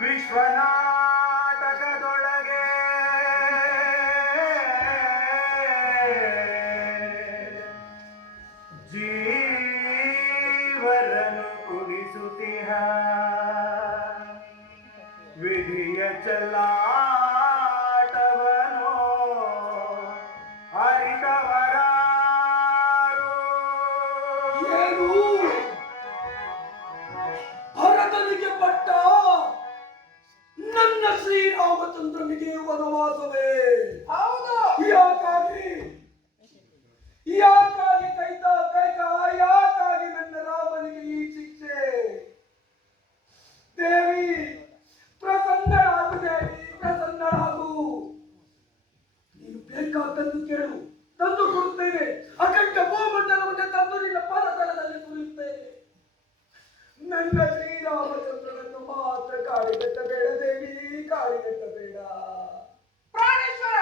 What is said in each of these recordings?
ವಿಶ್ವನಾಟಕದೊಳಗೆ ಜೀವರನು ಕುಣಿಸುತ್ತಿಹ ವಿಧಿಯ ಚಲಾಟವನೋ ಅರಿತವರಾರು. ಏನು ಭರತನಿಗೆ ಪಟ್ಟ ನನ್ನ ಶ್ರೀರಾಮಚಂದ್ರನಿಗೆ ವನವಾಸವೇ? ಹೌದು. ಯಾಕಾಗಿ ಯಾಕಾಗಿ ಕೈಕ ಯಾಕಾಗಿ ನನ್ನ ರಾಮನಿಗೆ ಈ ಶಿಕ್ಷೆ? ದೇವಿ ಪ್ರಸನ್ನಳಾಗು, ದೇವಿ ಪ್ರಸನ್ನಳಾಗು. ನೀನು ಬೇಕಾದ್ದನ್ನು ಕೇಳು, ತಂದು ಕೊಡುತ್ತೇನೆ. ಅಖಂಡ ಭೂಮಂಡಲವನ್ನೇ ತಂದು ನಿನ್ನ ಪಾದತಲದಲ್ಲಿ ಸುರಿಯುತ್ತೇನೆ. ನನ್ನ ಶ್ರೀರಾಮಚಂದ್ರನನ್ನು ಮಾತ್ರ ಕಾಡಿಗಟ್ಟಬೇಡ ದೇವಿ, ಕಾಡಿಗಟ್ಟಬೇಡ. ಪ್ರಾಣೇಶ್ವರ,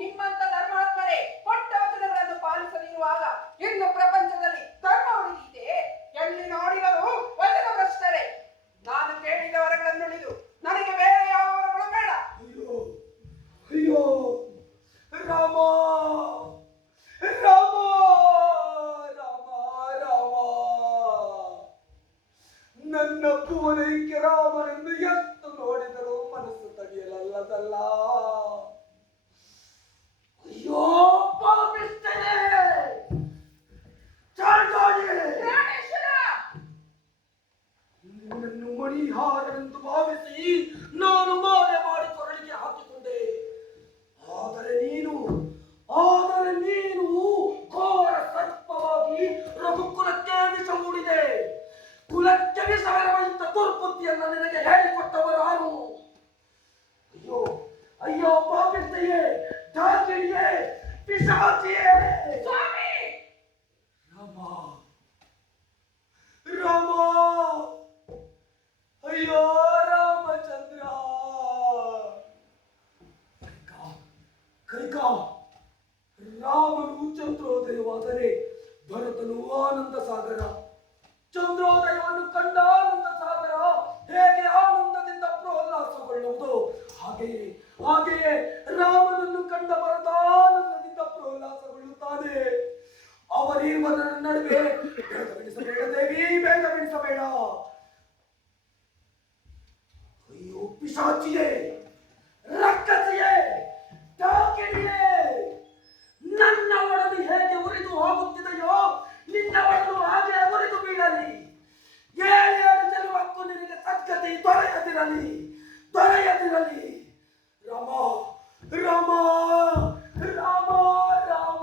ನಿಮ್ಮಂತ ಧರ್ಮಾತ್ಮರೇ ಕೊಟ್ಟ ವಚನಗಳನ್ನು ಪಾಲಿಸದಿರುವಾಗ ಇನ್ನು ಪ್ರಪಂಚದಲ್ಲಿ ಧರ್ಮ ಉಳಿದಿದೆ? ಎಲ್ಲಿ ನೋಡಿದರೂ ವಚನ ಭ್ರಷ್ಟರೇ. ನಾನು ಕೇಳಿದ ವರಗಳನ್ನು ಉಳಿದು ನನಗೆ ಬೇರೆ ಯಾವ ವರಗಳು ಬೇಡ. ಅಯ್ಯೋ ಅಯ್ಯೋ ರಾಮ ರಾಮ ರಾಮ ರಾಮ, ನನ್ನ ಭುವನೈಕ್ಯ ರಾಮನನ್ನು ಎಷ್ಟು ನೋಡಿದರೂ ಮನಸ್ಸು ತಡೆಯಲಲ್ಲದಲ್ಲ. ಅಯ್ಯೋ ಪಾಪಿಸ್ತೇನೆ ಪ್ರಾಣೇಶ್ವರ, ನಿನ್ನನ್ನು ಮಣಿಹಾರನೆಂದು ಭಾವಿಸಿ ನಾನು ಮಾಲೆ ಮಾಡಿ ಕೊರಳಿಗೆ ಹಾಕಿಕೊಂಡೆ. ಆದರೆ ನೀನು ಘೋರ ಸರ್ಪವಾಗಿ ರಘುಕುಲಕ್ಕೆ ವಿಷ ಮೂಡಿದೆ. ಕುಲಕ್ಕೆ ವಿಷವರವಂತ ದುರ್ಬುದ್ಧಿಯನ್ನು ನಿನಗೆ ಹೇಳಿಕೊಟ್ಟವರು ಯಾರು? ಅಯ್ಯೋ ಅಯ್ಯೋ ಪಾಪಿಸ್ತೆಯೇ, ಢಾಕಿಣಿಯೇ, ಪಿಶಾಚಿಯೇ. ಸ್ವಾಮಿ ರಾಮ ರಾಮ, ಅಯ್ಯೋ ರಾಮಚಂದ್ರ. ಕೈಕ ರಾಮನು ಚಂದ್ರೋದಯವಾದರೆ ಭರತನು ಆನಂದ ಸಾಗರ. ಚಂದ್ರೋದಯವನ್ನು ಕಂಡ ಆನಂದ ಸಾಗರ ಹೇಗೆ ಆನಂದದಿಂದ ಪ್ರೋಲ್ಲಾಸಗೊಳ್ಳುವುದು, ಹಾಗೆಯೇ ರಾಮನನ್ನು ಕಂಡ ಭರತ ಆನಂದದಿಂದ ಪ್ರೋಲ್ಲಾಸಗೊಳ್ಳುತ್ತಾನೆ. ಅವರಿವರ ನಡುವೆ ಭೇದವೆನಿಸಬೇಡ ದೇವಿ, ಭೇದವೆನಿಸಬೇಡ. ಅಯ್ಯೋ ಪಿಶಾಚಿಯೇ, ರಕ್ಕಸಿಯೇ, ಢಾಕಿಣಿಯೇ, ನನ್ನ ಒಡಲು ಹೇಗೆ ಉರಿದು ಹೋಗುತ್ತಿದೆಯೋ ನಿನ್ನ ಒಡಲು ಹಾಗೆ ಉರಿದು ಬೀಳಲಿ. ಏಳೇಳು ಜನ್ಮಕ್ಕೂ ನಿನಗೆ ಸದ್ಗತಿ ದೊರೆಯದಿರಲಿ. ರಾಮ ರಾಮ ರಾಮ ರಾಮ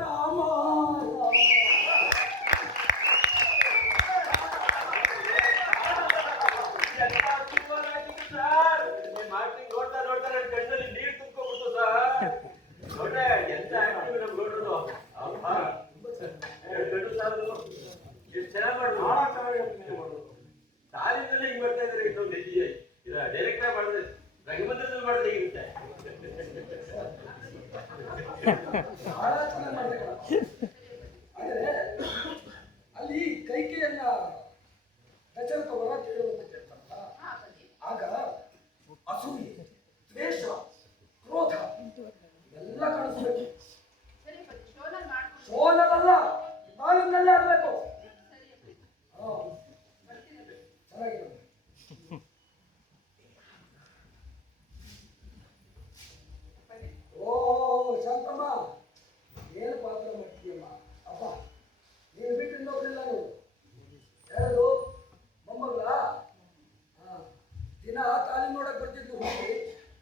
ರಾಮ. ನೋಡ್ತಾ ನೋಡ್ತಾ ನನ್ನ ಕಣ್ಣಲ್ಲಿ ನೀರು ತುಂಬ್ಕೊಂಡ್ಬಿಡ್ತು ಸರ್. ನೋಡ್ರೆ ಎಂತ ಆಕ್ಟಿವ್ ನಮ್ ನೋಡ್ರು. ಗಂಡು ಸಾರು ಎಷ್ಟು ಚೆನ್ನಾಗಿ ಮಾಡೋದು. ಸಾಲಿನಲ್ಲೇ ಹಿಂಗ್ ಮಾಡ್ತಾ ಇದ್ರೆ ಇನ್ನೊಂದು ಹೆಜ್ಜೆ ಇಲ್ಲ, ಡೈರೆಕ್ಟ್ ಆಗಿ ಮಾಡಿದ್ರೆ ರಂಗಮಂದಿರದಲ್ಲಿ ಮಾಡಿದ್ರೆ ಇರುತ್ತೆ. ಆದರೆ ಅಲ್ಲಿ ಕೈಕೆಯನ್ನ ದಶರಥ ವರ ಕೇಳುವಂತ ಕೇಳ್ತಾರಲ್ಲ, ಆಗ ಅಸೂಯೆ, ದ್ವೇಷ, ಕ್ರೋಧ ಎಲ್ಲ ಕಾಣಿಸ್ಬೇಕು. ಸೋಲಲ್ಲ, ಬಾಲಿನಲ್ಲೇ ಆಡ್ಬೇಕು. ಚೆನ್ನಾಗಿದೆ. ಓ ಶಾಂತಮ್ಮ, ಏನು ಪಾತ್ರ ಮಾಡ್ತೀಯಮ್ಮ? ಅಪ್ಪ ನೀನು ಬಿಟ್ಟು ಇನ್ನೊಬ್ಬರಿಲ್ಲ. ನೀವು ಯಾರು ಮೊಮ್ಮಗಳ? ದಿನ ತಾಲಿ ನೋಡಕ್ ಬರ್ತಿದ್ದು ಹೋಗಿ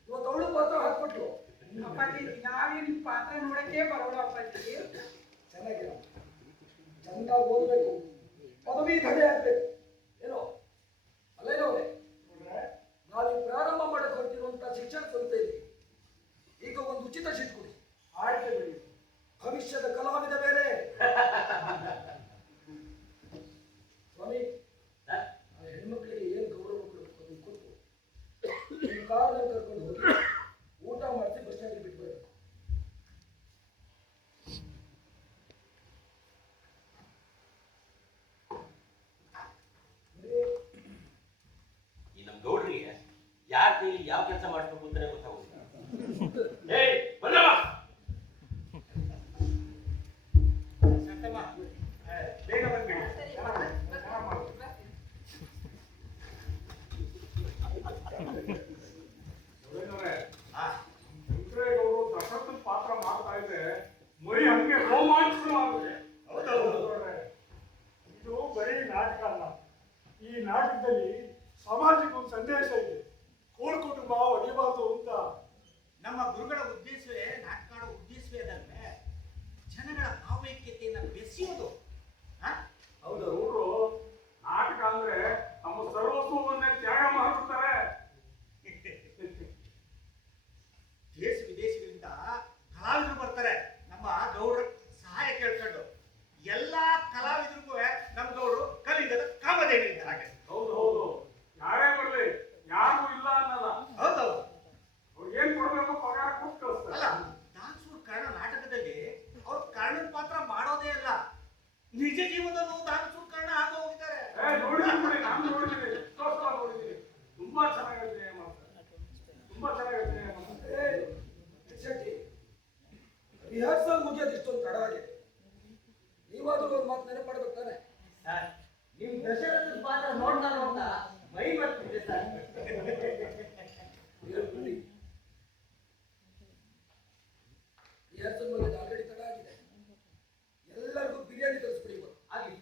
ಇವತ್ತು ಅವಳು ಪಾತ್ರ ಹಾಕ್ಬಿಟ್ರು. ಅಪ್ಪಾಜಿ, ನಾವೇನು ಪಾತ್ರ ನೋಡಕ್ಕೆ ಬರೋಣ ಅಪ್ಪಾಜಿ. ಚೆನ್ನಾಗಿರ, ಚಂದ ಓದಬೇಕು, ಪದವೀಧರೆ ಆಗ್ಬೇಕು. ಏನೋ ಅಲ್ಲೇನೋರೆ, ನಾವೀಗ ಪ್ರಾರಂಭ ಮಾಡಕ್ ಹೊರಟಿರುವಂತ ಶಿಕ್ಷಣ ಸಂಸ್ಥೆಯಲ್ಲಿ ಈಗ ಒಂದು ಉಚಿತ ಶೀಟ್ ಕೊಡಿ. ಆಯ್ಕೆ ಬಿಡಿ, ಭವಿಷ್ಯದ ಕಲಾವಿದ ಬೇರೆ. ಸ್ವಾಮಿ, ಹೆಣ್ಮಕ್ಳಿಗೆ ಏನು ಗೌರವ ಕೊಡಬೇಕು ಅದನ್ನು ಕೊಟ್ಟು ಕಾರಲ್ಲಿ ಕರ್ಕೊಂಡು ಹೋಗಿ ಊಟ ಮಾಡಿಸಿ ಬಸ್ ಸ್ಟ್ಯಾಂಡ್ ಬಿಟ್ಬಿಡ್ಬೇಕು. ಈ ನಮ್ ಗೌಡ್ರಿಗೆ ಕೆಲಸ ಮಾಡಿಸ್ಬೇಕು ಅಂತಾನೆ ಗೊತ್ತಾಗುದಿಲ್ಲ. ಏಯ್ ಬಲ್ಲವ ಶಾಂತಮ್ಮ, ಬೇಗ ಬಂದ್ಬಿಡಿ. ಸರಿ, ವೆಂಕಟೇಗೌಡರು ದಶರಥನ ಪಾತ್ರ ಮಾಡ್ತಾ ಇದ್ರೆ ಮೈ ಹಂಗೆ ರೋಮಾಂಚನವಾಗುತ್ತೆ. ಹೌದೌದು. ಇದು ಬರೀ ನಾಟಕ ಅಲ್ಲ. ಈ ನಾಟಕದಲ್ಲಿ ಸಮಾಜಕ್ಕೆ ಒಂದು ಸಂದೇಶ ಇದೆ. ಕೂಡು ಕುಟುಂಬ ಒಡಿಬಾರ್ದು ಅಂತ. ನಮ್ಮ ಗುರುಗಳ ಉದ್ದೇಶವೇ ನಾಟಕಾಡೋ ಉದ್ದೇಶವೇ ಅದಲ್ವೇ ಜನಗಳ ಭಾವೈಕ್ಯತೆಯನ್ನು ಬೆಸೆಯೋದು. ಹೌದು, ಅವರು ನಾಟಕ ಅಂದ್ರೆ ನಮ್ಮ ಸರ್ವಸ್ವವನ್ನೇ ತ್ಯಾಗ ಮಾಡ್ಬಿಡ್ತಾರೆ. ದೇಶ ವಿದೇಶಗಳಿಂದ ಕಲಾವಿದರು ಬರ್ತಾರೆ ನಮ್ಮ ಗೌಡ್ರ ಸಹಾಯ ಕೇಳ್ಕೊಂಡು. ಎಲ್ಲಾ ಕಲಾವಿದರಿಗೂ ನಮ್ಮ ಗೌಡ್ರು ಕಲಿಗದ ಕಾಮಧೇನು ಇದ್ದ ಹಾಗೆ. ಹೌದು ಹೌದು, ಯಾರೇ ಬರ್ಲಿ ಯಾರು ಇಲ್ಲ ಅನ್ನಲ್ಲ. ಹೌದೌದು. ಅವ್ರಿಗೆ ಏನ್ ಕೊಡ್ಬೇಕು ಪಗಾರ ಕೊಟ್ಟು ಕಳಿಸ್ತಾರೆ. ಅಲ್ಲ, ದಾಸೂರ್ ಕರ್ಣ ನಾಟಕದಲ್ಲಿ ಅವ್ರು ಕರ್ಣನ ಪಾತ್ರ ಮಾಡೋದೇ ಅಲ್ಲ, ನಿಜ ಜೀವನದಲ್ಲೂ ದಾಸೂರ್ ಕರ್ಣ ಆಗಿ ಹೋಗಿದ್ದಾರೆ. ನೋಡಿದ್ದೀನಿ, ನಾನು ನೋಡಿದ್ದೀನಿ, ಎಷ್ಟೋ ಸಲ ನೋಡಿದ್ದೀನಿ. ತುಂಬಾ ಚೆನ್ನಾಗಿದೆ ಮಾಡ್ತಾರೆ, ತುಂಬಾ ಚೆನ್ನಾಗಿದೆ ಮಾಡ್ತಾರೆ. ಶೆಟ್ಟಿ, ರಿಹರ್ಸಲ್ ಮುಗಿಯೋದು ಇಷ್ಟೊಂದು ತಡ ಆಗಿದೆ. ನೀವಾದ್ರೂ ಒಂದು ಮಾತು ನೆನಪು ಮಾಡ್ಬೇಕು ತಾನೆ? ಸರ್, ನಿಮ್ ದಶರಥದ ಪಾತ್ರ ನೋಡ್ತಾ ನೋಡ್ತಾ ಮೈ ಬರ್ತಿದೆ ಸರ್. ಹೇಳ್ಬಿಡಿ. ರಿಹರ್ಸಲ್ ಮುಗಿಯೋದು ಆಲ್ರೆಡಿ ತಡ ಆಗಿದೆ. ಎಲ್ಲರಿಗೂ ಬಿರಿಯಾನಿ ತರಿಸ್ಬಿಡಿ ಇವತ್ತು. ಆಗ್ಲಿ.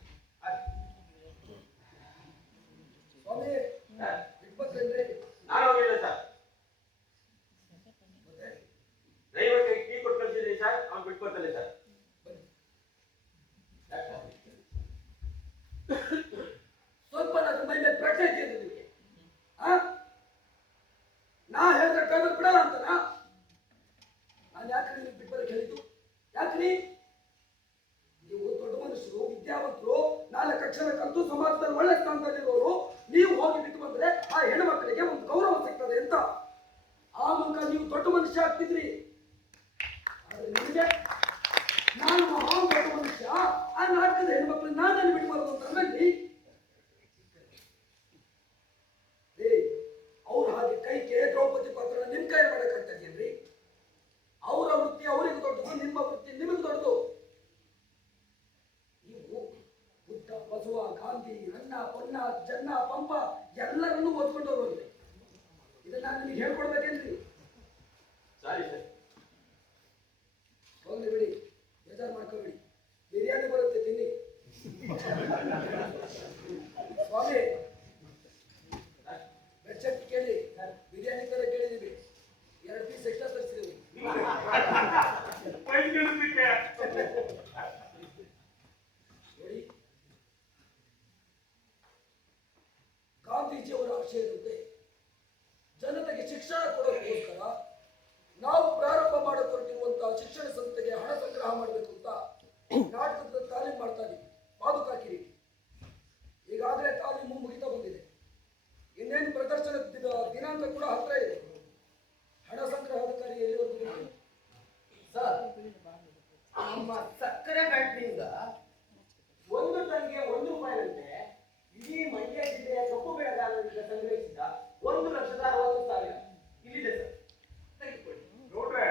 ಸ್ವಾಮಿ, ಬಿಟ್ಬತ್ತೇನ್ರಿ? ನಾನು ಹೋಗಿಲ್ಲ ಸರ್. ಮತ್ತೆ ಡ್ರೈವರ್ಗೆ ಟೀ ಕೊಟ್ಟು ಕಳಿಸಿದ್ದೀನಿ ಸರ್, ಅವ್ನು ಬಿಟ್ಕೊಡ್ತಾನೆ ಸರ್. ಬನ್ನಿ. ಸ್ವಲ್ಪ ನನ್ನ ಮೈ ಮೇಲೆ ಪ್ರಶ್ನೆ ಇದೆಯಾ ನಿಮಗೆ? ನಾ ಹೇಳಿದ್ರೆ ಡ್ರೈವರ್ ಬಿಡಲ್ಲ ಅಂತನಾ? ನಾನು ಯಾಕ್ರಿ ನಿಮ್ಗೆ ಬಿಟ್ಬರಕ್ಕೆ ಹೇಳಿದ್ದು? ಯಾಕ್ರಿ? ನೀವು ದೊಡ್ಡ ಮನುಷ್ಯರು, ವಿದ್ಯಾವಂತರು, 4 ಅಕ್ಷರ ಕಲಿತು ಸಮಾಜದಲ್ಲಿ ಒಳ್ಳೆ ಸ್ಥಾನದಲ್ಲಿರೋರು, ನೀವು ಹೋಗಿ ಬಿಟ್ಟು ಬಂದ್ರೆ ಆ ಹೆಣ್ಮಕ್ಳಿಗೆ ಒಂದು ಗೌರವ ಸಿಗ್ತದೆ ಅಂತ. ಆ ಮೂಲಕ ನೀವು ದೊಡ್ಡ ಮನುಷ್ಯ ಆಗ್ತಿದ್ರಿ. ಆದ್ರೆ ನಿಮಗೆ ನಾನು ಮಹಾನ್ ದೊಡ್ಡ ಮನುಷ್ಯ, ಆ ನಾಟಕದ ಹೆಣ್ಮಕ್ಳು ನಾನೇನು ಬಿಟ್ಟು ಬರೋದು ಅಂತ ಅನ್ನಿ. ಅವ್ರು ಹಾಗೆ ಕೈಗೆ ದ್ರೌಪದಿ ಪಾತ್ರ ನಿಮ್ ಕೈ ಮಾಡಕ್ಕಾಗ್ತದೇನ್ರಿ? ಅವರ ವೃತ್ತಿ ಅವರಿಗೆ ದೊಡ್ಡದು, ನಿಮ್ಮ ವೃತ್ತಿ ನಿಮಗೆ ದೊಡ್ಡದು. ನೀವು ಬುದ್ಧ, ಬಸವ, ಗಾಂಧಿ, ರನ್ನ, ಪೊನ್ನ, ಜನ್ನ, ಪಂಪ ಎಲ್ಲರನ್ನೂ ಓದ್ಕೊಂಡು ಹೋಗೋದು. ಇದನ್ನ ನಾನು ನಿಮಗೆ ಹೇಳ್ಕೊಡ್ಬೇಕೇನ್ರಿ? Sorry sir. ಹೋಗ್ಲಿ ಬಿಡಿ, ಬೇಜಾರು ಮಾಡ್ಕೋಬೇಡಿ. ಬಿರಿಯಾನಿ ಬರುತ್ತೆ, ತಿನ್ನಿ. ಸ್ವಾಮಿ, ಬೆಡ್ಶೆಟ್ ಕೇಳಿ, ಬಿರಿಯಾನಿ ತರ ಕೇಳಿದೀವಿ. 2 ಪೀಸ್ ಎಕ್ಸ್ಟ್ರಾ ತರಿಸಿದೀವಿ. ನೋಡಿ, ಗಾಂಧೀಜಿಯವರ ಆಶಯದಂತೆ ಜನತೆಗೆ ಶಿಕ್ಷಣ ಕೊಡೋದಕ್ಕೋಸ್ಕರ ನಾವು ಪ್ರಾರಂಭ ಮಾಡಕೊಟ್ಟಿರುವಂತಹ ಶಿಕ್ಷಣ ಸಂಸ್ಥೆಗೆ ಹಣ ಸಂಗ್ರಹ ಮಾಡಬೇಕು ಅಂತ ನಾಟಕದ ತಾಲೀಮ್ ಮಾಡ್ತಾ ಇದ್ದೀವಿ. ಪಾದುಕಾ ಕಿರೀಟಿ ಈಗಾಗಲೇ ತಾಲೀಮು ಮುಗಿತಾ ಬಂದಿದೆ. ಇನ್ನೇನು ಪ್ರದರ್ಶನದ ದಿನಾಂಕ ಕೂಡ ಹತ್ರ ಇದೆ. ಹಣ ಸಂಗ್ರಹದ ಕಾರ್ಯ ಎಲ್ಲಿವರೆಗೂ ಬಂದಿದೆ? ಸರ್, ನಮ್ಮ ಸಕ್ಕರೆ ಫ್ಯಾಕ್ಟರಿಯಿಂದ 1 ಟನ್ಗೆ 1 ರೂಪಾಯಿನಂತೆ ಇಡೀ ಮಂಡ್ಯ ಜಿಲ್ಲೆಯ ಕಪ್ಪು ಬೆಳೆಗಾರರಿಂದ ಸಂಗ್ರಹಿಸಿದ 1,60,000 ಇಲ್ಲಿದೆ ಸರ್, ತೆಗೆದುಕೊಳ್ಳಿ. ನೋಡ್ರೆ,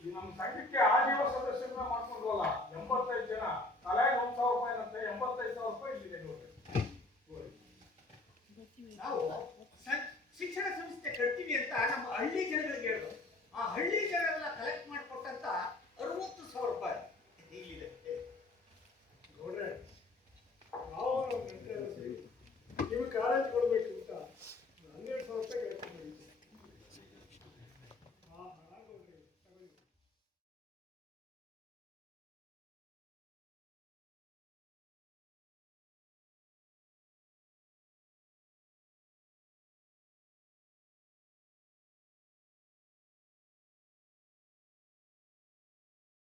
ಈ ನಮ್ಮ ಸಂಘಕ್ಕೆ ಆಜೀವ ಸದಸ್ಯರನ್ನ ಮಾಡ್ಕೊಂಡ್ವಲ್ಲ 85 ಜನ, ತಲೆಗೆ 1,000 ರೂಪಾಯಿನಂತೆ 85,000 ರೂಪಾಯಿ ಇಲ್ಲಿದೆ ನೋಡ್ರಿ. ನಾವು ಶಿಕ್ಷಣ ಸಂಸ್ಥೆ ಕಟ್ತೀವಿ ಅಂತ ನಮ್ಮ ಹಳ್ಳಿ ಜನಗಳಿಗೆ ಹೇಳೋದು. ಆ ಹಳ್ಳಿ ಜನ